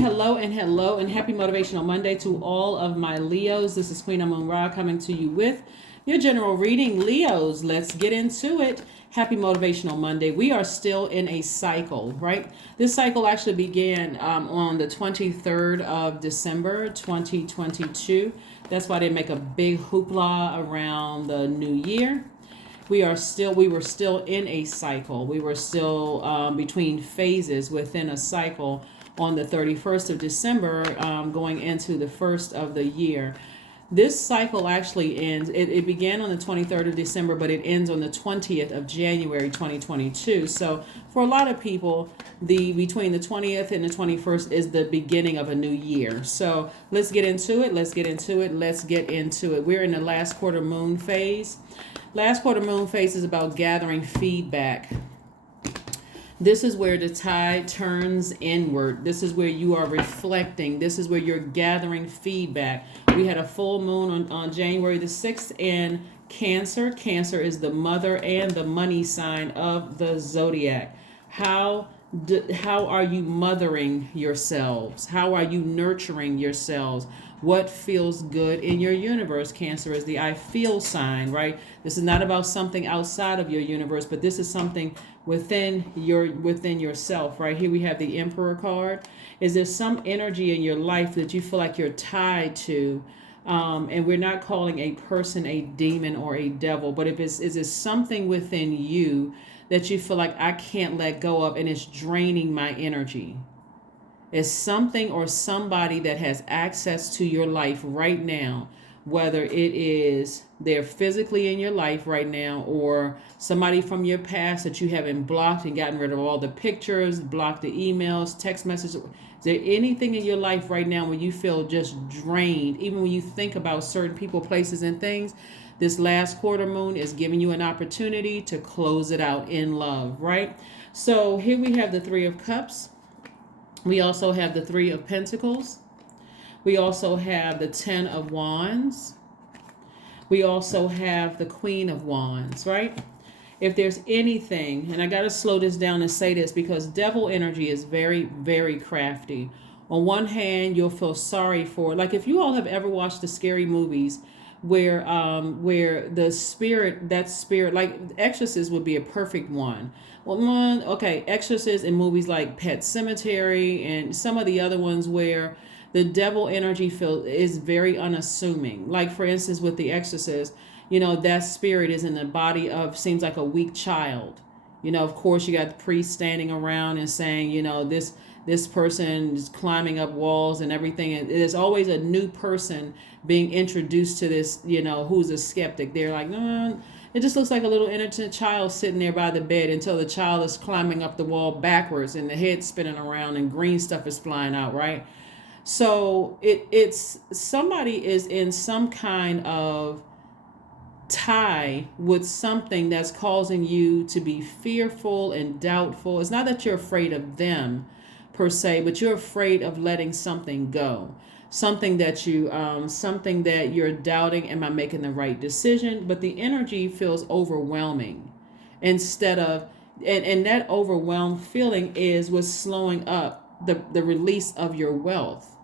Hello, and happy Motivational Monday to all of my Leos. This is Queen Amun Ra coming to you with your general reading. Leos, let's get into it. Happy Motivational Monday. We are still in a cycle, right? This cycle actually began on the 23rd of December, 2022. That's why they make a big hoopla around the new year. We were still in a cycle. We were still between phases within a cycle on the 31st of December, going into the first of the year. This cycle actually ends, it began on the 23rd of December, but it ends on the 20th of January 2022. So for a lot of people, between the 20th and the 21st is the beginning of a new year. So let's get into it. We're in the last quarter moon phase. Last quarter moon phase is about gathering feedback. This is where the tide turns inward. This is where you are reflecting. This is where you're gathering feedback. We had a full moon on January the 6th in Cancer. Cancer is the mother and the money sign of the Zodiac. How are you mothering yourselves? How are you nurturing yourselves? What feels good in your universe? Cancer is the I feel sign, right? This is not about something outside of your universe, but this is something within yourself, right? Here we have the Emperor card. Is there some energy in your life that you feel like you're tied to? And we're not calling a person a demon or a devil, but is it something within you that you feel like I can't let go of and it's draining my energy? It's something or somebody that has access to your life right now, whether it is they're physically in your life right now or somebody from your past that you haven't blocked and gotten rid of all the pictures, blocked the emails, text messages. Is there anything in your life right now where you feel just drained, even when you think about certain people, places, and things? This last quarter moon is giving you an opportunity to close it out in love, right? So here we have the Three of Cups. We also have the Three of Pentacles. We also have the Ten of Wands. We also have the Queen of Wands, right? If there's anything, and I got to slow this down and say this because devil energy is very, very crafty. On one hand, you'll feel sorry for, like if you all have ever watched the scary movies where the spirit, like Exorcist would be a perfect one. Well, okay, Exorcist in movies like Pet Sematary and some of the other ones where the devil energy is very unassuming. Like for instance, with the Exorcist, that spirit is in the body of, seems like a weak child. Of course, you got the priest standing around and saying, this person is climbing up walls and everything. And there's always a new person being introduced to this, who's a skeptic. They're like, no, it just looks like a little innocent child sitting there by the bed until the child is climbing up the wall backwards and the head spinning around and green stuff is flying out, right? So it's somebody is in some kind of tie with something that's causing you to be fearful and doubtful. It's not that you're afraid of them per se, but you're afraid of letting something go. Something that you're doubting, am I making the right decision? But the energy feels overwhelming instead of, and that overwhelmed feeling is what's slowing up the release of your wealth.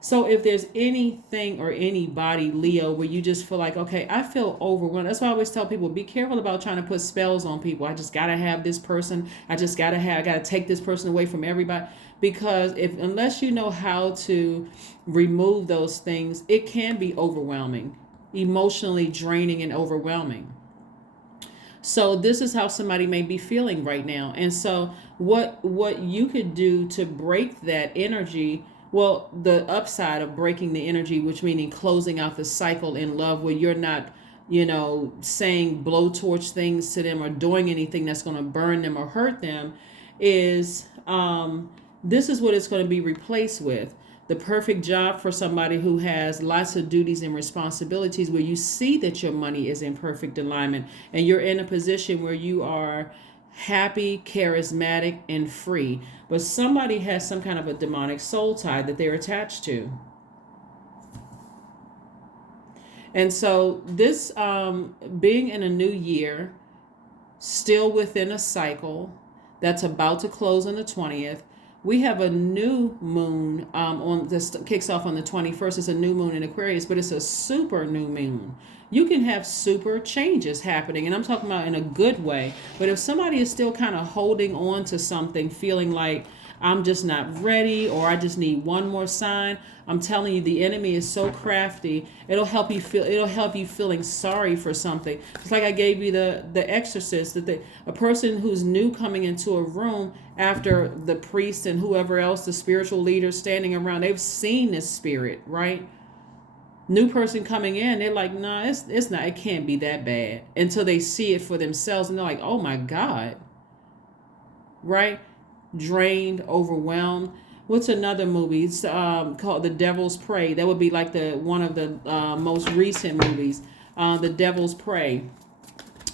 So if there's anything or anybody, Leo, where you just feel like, okay, I feel overwhelmed. That's why I always tell people, be careful about trying to put spells on people. I just got to have this person. I got to take this person away from everybody. Because unless you know how to remove those things, it can be overwhelming, emotionally draining and overwhelming. So this is how somebody may be feeling right now. And so what you could do to break that energy, well, the upside of breaking the energy, which meaning closing out the cycle in love where you're not, saying blowtorch things to them or doing anything that's going to burn them or hurt them, is this is what it's going to be replaced with. The perfect job for somebody who has lots of duties and responsibilities, where you see that your money is in perfect alignment and you're in a position where you are happy, charismatic, and free. But somebody has some kind of a demonic soul tie that they're attached to. And so this being in a new year, still within a cycle that's about to close on the 20th, We have a new moon on this kicks off on the 21st. It's a new moon in Aquarius, but it's a super new moon. You can have super changes happening, and I'm talking about in a good way. But if somebody is still kind of holding on to something, feeling like I'm just not ready or I just need one more sign, I'm telling you, the enemy is so crafty. It'll help you feeling sorry for something. It's like I gave you the exorcist, that a person who's new coming into a room after the priest and whoever else, the spiritual leaders standing around, they've seen this spirit, right? New person coming in, they're like, nah, it's not, it can't be that bad, until they see it for themselves and they're like, oh my God, right? Drained, overwhelmed. What's another movie? It's called The Devil's Prey. That would be like one of the most recent movies. The Devil's Prey.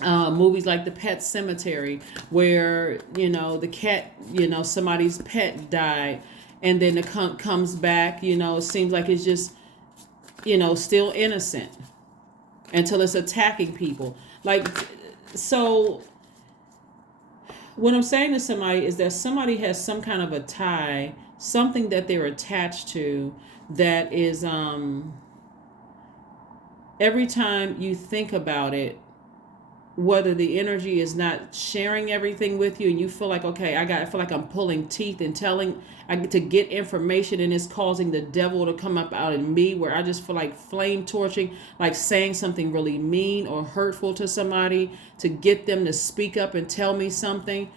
Movies like The Pet Cemetery, where the cat, somebody's pet died, and then it comes back. It seems like it's just still innocent until it's attacking people. Like, so what I'm saying to somebody is that somebody has some kind of a tie, something that they're attached to, that is every time you think about it, whether the energy is not sharing everything with you and you feel like, okay, I feel like I'm pulling teeth and I get to get information, and it's causing the devil to come up out in me, where I just feel like flame torching, like saying something really mean or hurtful to somebody to get them to speak up and tell me something.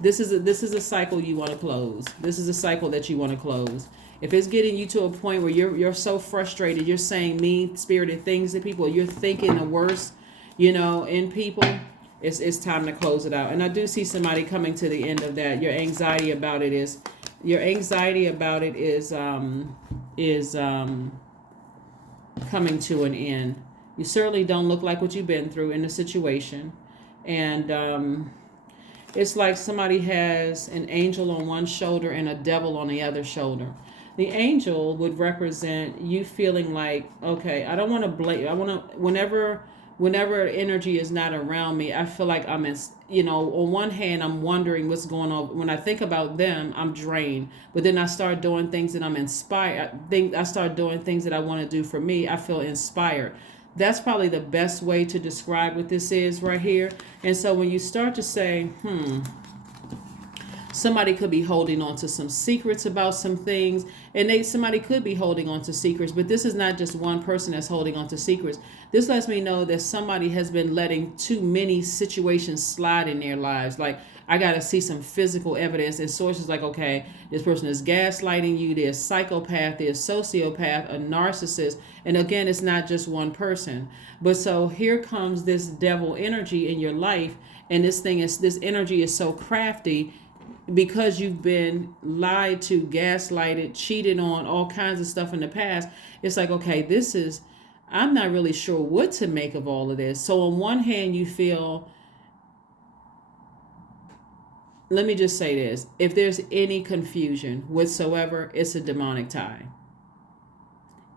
This is a cycle you want to close. This is a cycle that you want to close. If it's getting you to a point where you're so frustrated, you're saying mean-spirited things to people, you're thinking the worst, in people, it's time to close it out. And I do see somebody coming to the end of that. Your anxiety about it is coming to an end. You certainly don't look like what you've been through in the situation, and it's like somebody has an angel on one shoulder and a devil on the other shoulder. The angel would represent you feeling like, okay, I don't want to blame. I want to, whenever energy is not around me, I feel like I'm in, on one hand, I'm wondering what's going on. When I think about them, I'm drained. But then I start doing things and I'm inspired. I start doing things that I want to do for me. I feel inspired. That's probably the best way to describe what this is right here. And so when you start to say, somebody could be holding on to some secrets about some things, and somebody could be holding on to secrets, but this is not just one person that's holding on to secrets. This lets me know that somebody has been letting too many situations slide in their lives. Like, I got to see some physical evidence and sources like, okay, this person is gaslighting you, they're a psychopath, they're a sociopath, a narcissist. And again, it's not just one person. But so here comes this devil energy in your life, and this energy is so crafty, because you've been lied to, gaslighted, cheated on, all kinds of stuff in the past. It's like, okay, I'm not really sure what to make of all of this. So on one hand, you feel, let me just say this, if there's any confusion whatsoever, it's a demonic tie.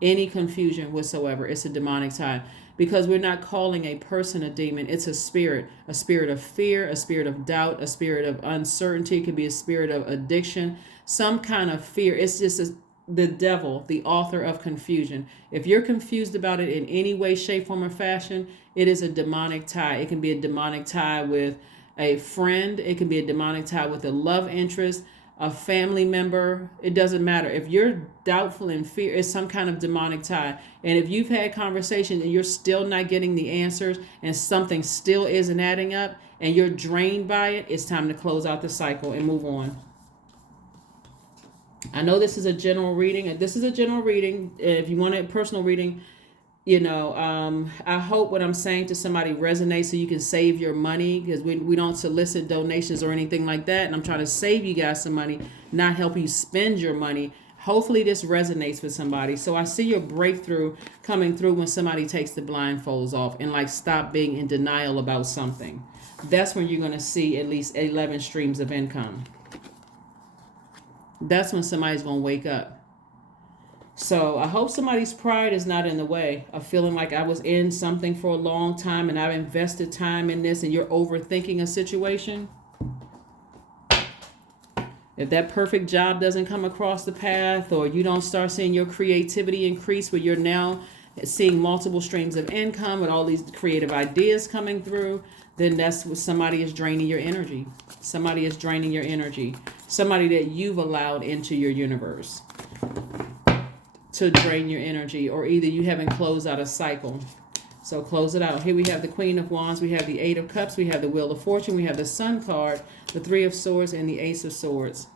Any confusion whatsoever, it's a demonic tie. Because we're not calling a person a demon. It's a spirit of fear, a spirit of doubt, a spirit of uncertainty. It could be a spirit of addiction, some kind of fear. It's just the devil, the author of confusion. If you're confused about it in any way, shape, form, or fashion, it is a demonic tie. It can be a demonic tie with a friend. It can be a demonic tie with a love interest, a family member. It doesn't matter. If you're doubtful and fear, it's some kind of demonic tie. And if you've had conversations and you're still not getting the answers and something still isn't adding up and you're drained by it, it's time to close out the cycle and move on. I know this is a general reading. If you want a personal reading, I hope what I'm saying to somebody resonates so you can save your money, because we don't solicit donations or anything like that. And I'm trying to save you guys some money, not help you spend your money. Hopefully this resonates with somebody. So I see your breakthrough coming through when somebody takes the blindfolds off and stop being in denial about something. That's when you're going to see at least 11 streams of income. That's when somebody's going to wake up. So I hope somebody's pride is not in the way of feeling like I was in something for a long time and I've invested time in this, and you're overthinking a situation. If that perfect job doesn't come across the path, or you don't start seeing your creativity increase where you're now seeing multiple streams of income with all these creative ideas coming through, then that's what somebody is draining your energy. Somebody is draining your energy. Somebody that you've allowed into your universe to drain your energy, or either you haven't closed out a cycle. So close it out. Here we have the Queen of Wands, we have the Eight of Cups, we have the Wheel of Fortune, we have the Sun card, the Three of Swords, and the Ace of Swords.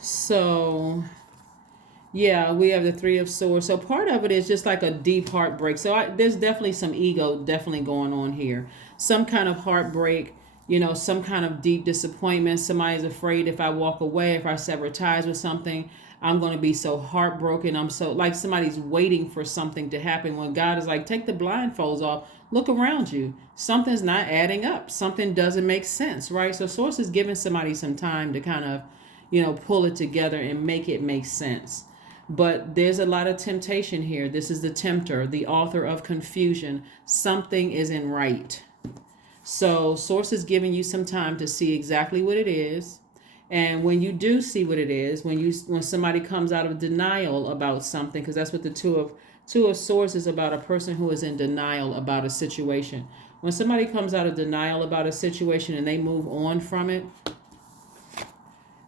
So yeah, we have the Three of Swords. So part of it is just like a deep heartbreak. So there's definitely some ego definitely going on here. Some kind of heartbreak, some kind of deep disappointment. Somebody's afraid if I walk away, if I sever ties with something, I'm going to be so heartbroken. I'm so like somebody's waiting for something to happen when God is like, take the blindfolds off. Look around you. Something's not adding up. Something doesn't make sense, right? So Source is giving somebody some time to kind of, pull it together and make it make sense. But there's a lot of temptation here. This is the tempter, the author of confusion. Something isn't right. So Source is giving you some time to see exactly what it is. And when you do see what it is, when somebody comes out of denial about something, because that's what the Two of Swords is about, a person who is in denial about a situation. When somebody comes out of denial about a situation and they move on from it,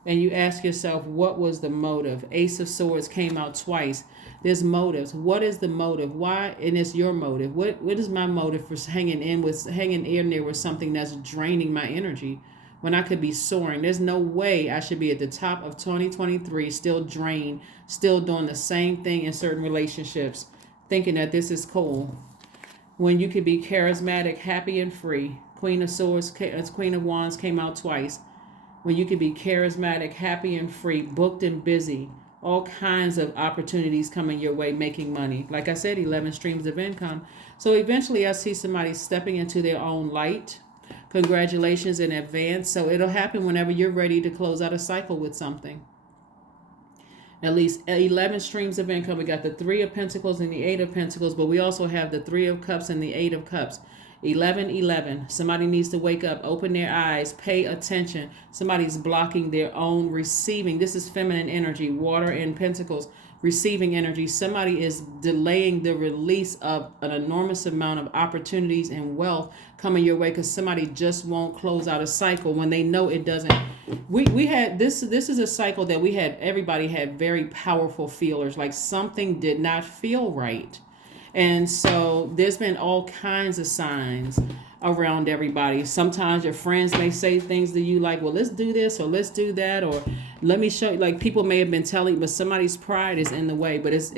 and you ask yourself, what was the motive? Ace of Swords came out twice. There's motives. What is the motive? Why? And it's your motive. What is my motive for hanging in there with something that's draining my energy when I could be soaring? There's no way I should be at the top of 2023, still drained, still doing the same thing in certain relationships, thinking that this is cool. When you could be charismatic, happy, and free. Queen of Swords, Queen of Wands came out twice. When you could be charismatic, happy, and free, booked and busy, all kinds of opportunities coming your way, making money. Like I said, 11 streams of income. So eventually I see somebody stepping into their own light. Congratulations in advance. So it'll happen whenever you're ready to close out a cycle with something. At least 11 streams of income. We got the Three of Pentacles and the Eight of Pentacles, but we also have the Three of Cups and the Eight of Cups. 11. Somebody needs to wake up, open their eyes, pay attention. Somebody's blocking their own receiving. This is feminine energy, water and pentacles, receiving energy. Somebody is delaying the release of an enormous amount of opportunities and wealth coming your way because somebody just won't close out a cycle when they know it doesn't. We had this is a cycle that everybody had very powerful feelers, like something did not feel right. And so there's been all kinds of signs around everybody. Sometimes your friends may say things to you like, well, let's do this or let's do that, or let me show you. Like people may have been telling, but somebody's pride is in the way, but it's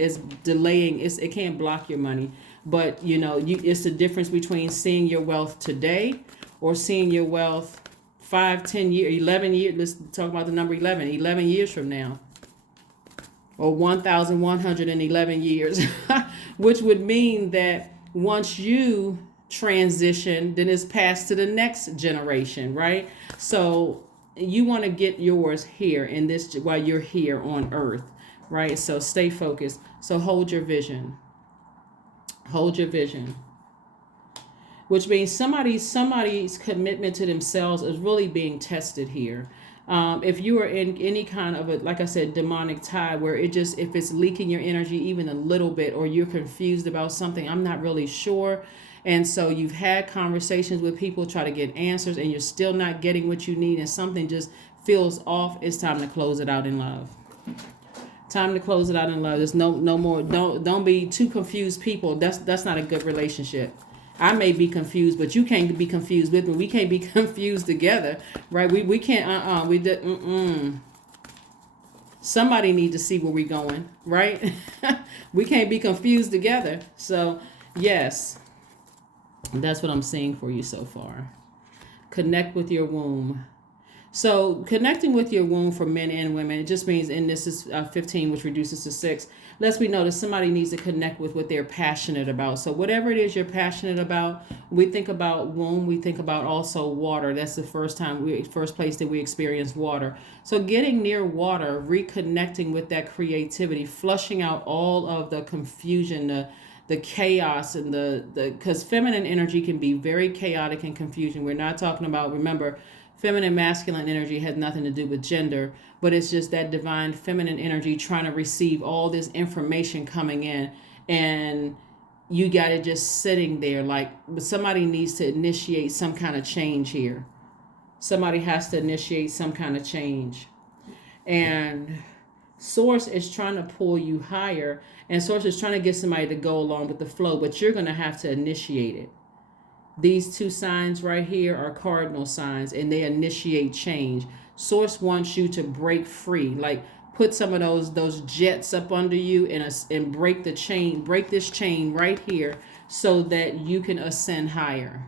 delaying. It can't block your money. But, it's the difference between seeing your wealth today or seeing your wealth 5, 10 years, 11 years. Let's talk about the number 11 years from now. Or 1,111 years, which would mean that once you transition, then it's passed to the next generation, right? So you want to get yours here in this while you're here on Earth, right? So stay focused. So hold your vision. Hold your vision. Which means somebody's commitment to themselves is really being tested here. If you are in any kind of like I said, demonic tie where if it's leaking your energy even a little bit, or you're confused about something, I'm not really sure. And so you've had conversations with people, try to get answers, and you're still not getting what you need, and something just feels off. It's time to close it out in love. Time to close it out in love. There's no more. Don't be two confused people. That's not a good relationship. I may be confused, but you can't be confused with me. We can't be confused together, right? We can't. We did. Somebody need to see where we're going, right? We can't be confused together. So, yes, that's what I'm seeing for you so far. Connect with your womb. So connecting with your womb for men and women, it just means, and this is 15, which reduces to 6, lets me know that somebody needs to connect with what they're passionate about. So whatever it is you're passionate about, we think about womb, we think about also water. That's the first place that we experience water. So getting near water, reconnecting with that creativity, flushing out all of the confusion, the chaos, and because feminine energy can be very chaotic and confusion. We're not talking about, remember, Feminine, masculine energy has nothing to do with gender, but it's just that divine feminine energy trying to receive all this information coming in, and you got it just sitting there like, but somebody needs to initiate some kind of change here. Somebody has to initiate some kind of change. And Source is trying to pull you higher, and Source is trying to get somebody to go along with the flow, but you're going to have to initiate it. These two signs right here are cardinal signs, and they initiate change. Source wants you to break free, like put some of those jets up under you and break the chain, break this chain right here so that you can ascend higher.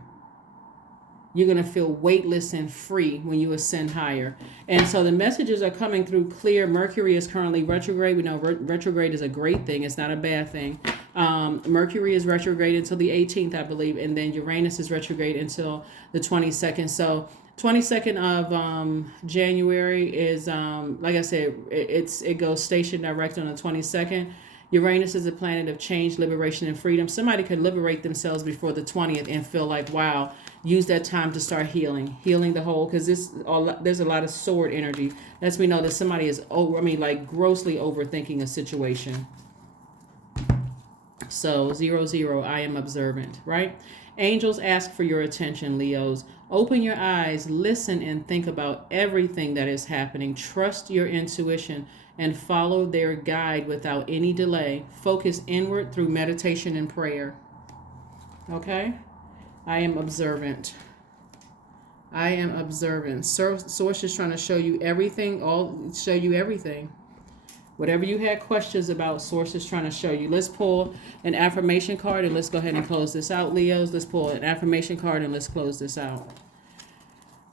You're going to feel weightless and free when you ascend higher. And so the messages are coming through clear. Mercury is currently retrograde. We know retrograde is a great thing. It's not a bad thing. Mercury is retrograde until the 18th, I believe. And then Uranus is retrograde until the 22nd. So 22nd of January is, like I said, it goes station direct on the 22nd. Uranus is a planet of change, liberation, and freedom. Somebody could liberate themselves before the 20th and feel like, wow, use that time to start healing the whole, because there's a lot of sword energy. Lets me know that somebody is grossly overthinking a situation. So 0, I am observant, right? Angels ask for your attention, Leos. Open your eyes, listen, and think about everything that is happening. Trust your intuition and follow their guide without any delay. Focus inward through meditation and prayer. Okay? I am observant. I am observant. Source is trying to show you everything, Whatever you had questions about, Source is trying to show you. Let's pull an affirmation card and let's go ahead and close this out, Leos. Let's pull an affirmation card and let's close this out.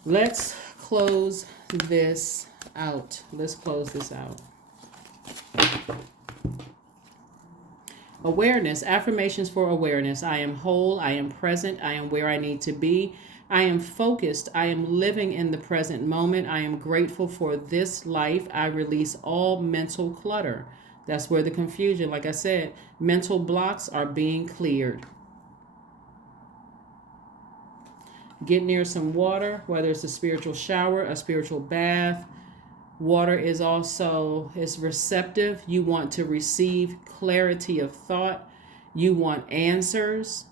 Let's close this out. Let's close this out. Awareness, affirmations for awareness. I am whole, I am present, I am where I need to be. I am focused, I am living in the present moment. I am grateful for this life. I release all mental clutter. That's where the confusion, like I said, mental blocks are being cleared. Get near some water, whether it's a spiritual shower, a spiritual bath. Water is receptive. You want to receive clarity of thought. You want answers.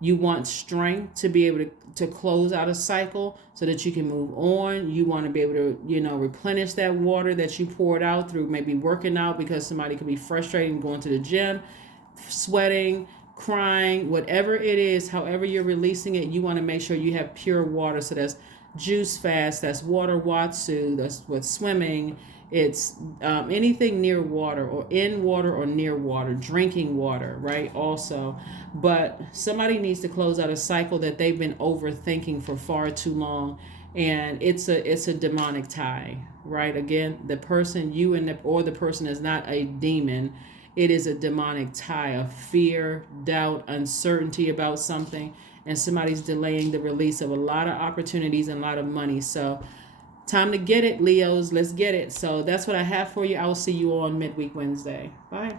You want strength to be able to close out a cycle so that you can move on. You want to be able to, replenish that water that you poured out through maybe working out, because somebody could be frustrated going to the gym, sweating, crying, whatever it is, however you're releasing it, you want to make sure you have pure water. So that's juice fast, that's water watsu, that's what swimming, it's anything near water or in water or near water, drinking water, right? Also, but somebody needs to close out a cycle that they've been overthinking for far too long, and it's a demonic tie, right? Again, the person the person is not a demon. It is a demonic tie of fear, doubt, uncertainty about something, and somebody's delaying the release of a lot of opportunities and a lot of money. So time to get it, Leos. Let's get it. So that's what I have for you. I will see you on midweek Wednesday. Bye.